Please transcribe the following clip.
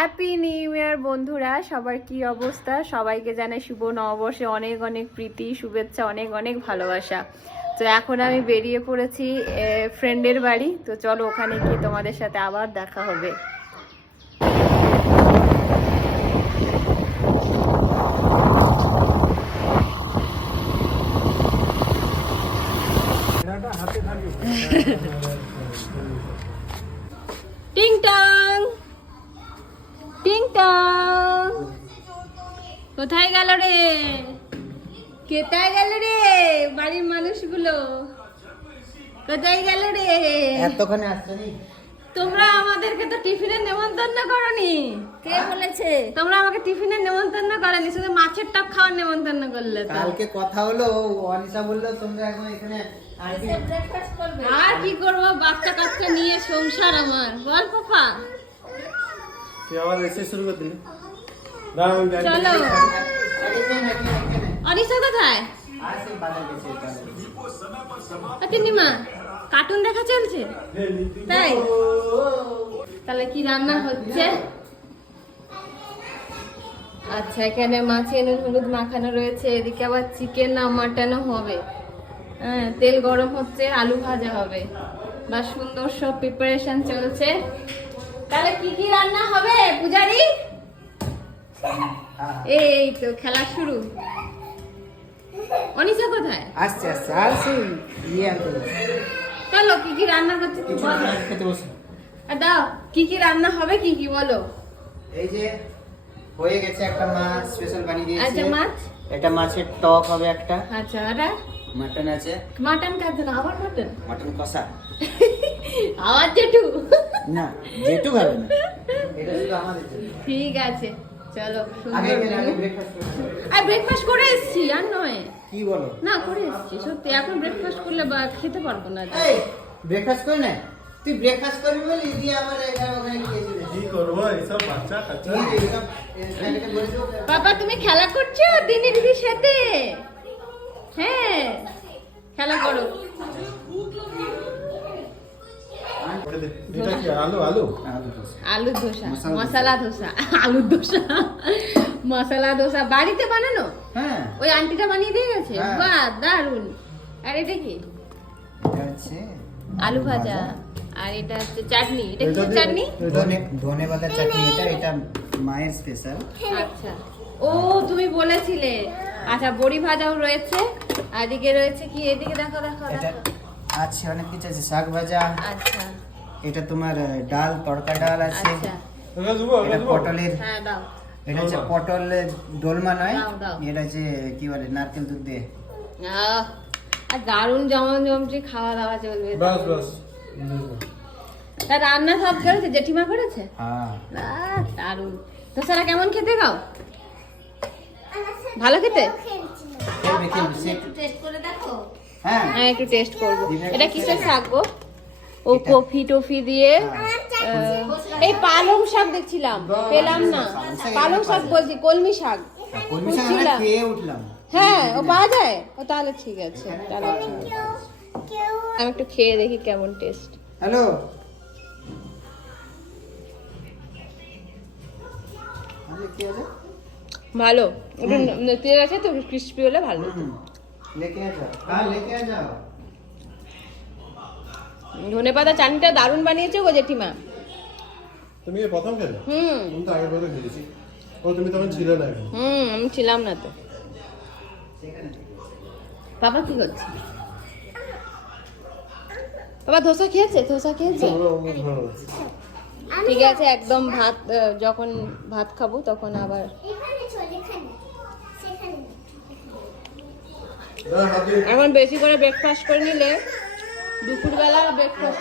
Happy new year বন্ধুরা। সবার কি অবস্থা? সবাইকে জানাই শুভ নববর্ষে অনেক অনেক প্রীতি, শুভেচ্ছা, অনেক অনেক ভালোবাসা। তো এখন আমি বেরিয়ে পড়েছি ফ্রেন্ডের বাড়ি। তো চলো ওখানে গিয়ে তোমাদের সাথে আবার দেখা হবে। টিং কোথায় গেল রে? কোথায় গেল রে বাড়ির মানুষগুলো? কোথায় গেল রে? এতক্ষণে আসছে নি। তোমরা আমাদেরকে তো টিফিনের নেমন্তন্ন করনি। কে বলেছে? তোমরা আমাকে টিফিনের নেমন্তন্ন করনি শুধু মাছের টক খাওয়ার নেমন্তন্ন করলে কালকে কথা হলো অনিশা বলল তোমরা এখন এখানে আরবি ব্রেকফাস্ট করবে। আর কি করব? বাচ্চা কাচ্চা নিয়ে সংসার আমার। বল পাপা তুই আবার এসে শুরু করে দিলি। দাঁড়া আমি ব্যাগ চলো। অনিশা কোথায়? নিমা কার্টুন দেখা চলছে? তাই? তাহলে কি রান্না হচ্ছে? আচ্ছা এখানে মাছে নুন হলুদ মাখানো রয়েছে। এদিকে আবার চিকেন না মাটনও হবে। হ্যাঁ তেল গরম হচ্ছে আলু ভাজা হবে। বা সুন্দর সব প্রিপারেশন চলছে। তাহলে কি কি রান্না হবে পূজারি? এই তো খেলা শুরু। অনিশা কোথায়? আসছে আসছে আসছে। ইয়ে আনতে চলো কি কি রান্না করছে বলো। খেতে বসো। আর দাও কি কি রান্না হবে কি কি বলো? এই যে হয়ে গেছে একটা মাছ স্পেশাল বানিয়ে আচ্ছা দিয়েছে মাছ? এটা মাছের টক হবে একটা। আচ্ছা আর মাটন আছে। মাটন কার জন্য আবার মাটন? মাটন কষা। আবার জেঠু। না যেটু খাবে না। এটা শুধু আমাদের জন্য। ঠিক আছে চলো আগে। ব্রেকফাস্ট আর ব্রেকফাস্ট করে এসেছি আর নয়। কি বলো? না করে এসেছি সত্যি এখন ব্রেকফাস্ট করলে বা খেতে পারব না। এই ব্রেকফাস্ট করে না। তুই ব্রেকফাস্ট করবি বলে দিয়ে আমার এখানে ওখানে গিয়ে কি করব এইসব বাচ্চা কাচ্চা? এইসব বাবা তুমি খেলা করছ দিনের দিদির সাথে হ্যাঁ খেলা করো। এটা কি আলু আলু? আলুর ধোসা মশলা মশলা ধোসা আলুর ধোসা মশলা ধোসা। বাড়িতে বানানো? হ্যাঁ। ওই আন্টিটা বানিয়ে দিয়ে গেছে। বাহ দারুণ আর এটা কি? আলু ভাজা। আর এটা হচ্ছে চাটনি। এটা কি চাটনি? ধনে ধনে পাতার চাটনি এটা এটা মায়ের স্পেশাল আচ্ছা। ও তুমি বলেছিলে। আচ্ছা বড়ি ভাজাও রয়েছে। আর এদিকে রয়েছে কি? এদিকে দেখো দেখো এটা দেখো। আছে অনেক কিছু আছে। শাক ভাজা। আচ্ছা। এটা তোমার ডাল তড়কা ডাল আছে। আচ্ছা। এটা পটলের হ্যাঁ এটা হচ্ছে পটলের দোলমা নয়। এটা হচ্ছে কি বলে নারকেল দুধ দিয়ে। আহ, আর দারুণ জমন জমছে খাওয়া দাওয়া চলবে। বাস বাস। তা রান্না সব করেছে? জেঠিমা করেছে? হ্যাঁ। দারুণ। তো সারা কেমন খেতে খাও? ভালো খেতে? একটু টেস্ট করে দেখো। হ্যাঁ। হ্যাঁ একটু টেস্ট করব। এটা কিসের শাক গো? ও কফি টফি দিয়ে হ্যাঁ। এই পালং শাক দেখছিলাম পেলাম না। পালং শাক বলছি কলমি শাক। কলমি শাক আমরা বুঝছিলাম। খেয়ে উঠলাম। হ্যাঁ ও পাওয়া যায়? ও তাহলে ঠিক আছে তাহলে আমি একটু খেয়ে দেখি কেমন টেস্ট। হ্যালো? ভালো। একটু তেল আছে তো ক্রিস্পি হলে ভালো। লেকে যাও। হ্যাঁ লেকে যাও। ধনে পাতা চাটনিটা দারুণ বানিয়েছে গো জেঠিমা। তুমি এই প্রথম খেলে? হুম। তুমি তো আগের বছর খেয়েছি ও তুমি তখন ছিলে না হুম আমি ছিলাম না তো। বাবা কি করছে বাবা ধোসা খেয়েছে? ধোসা খেয়েছে। ঠিক আছে একদম ভাত যখন ভাত খাব তখন আবার এখন বেশি করে ব্রেকফাস্ট করে নিলে দুপুরবেলা ব্রেকফাস্ট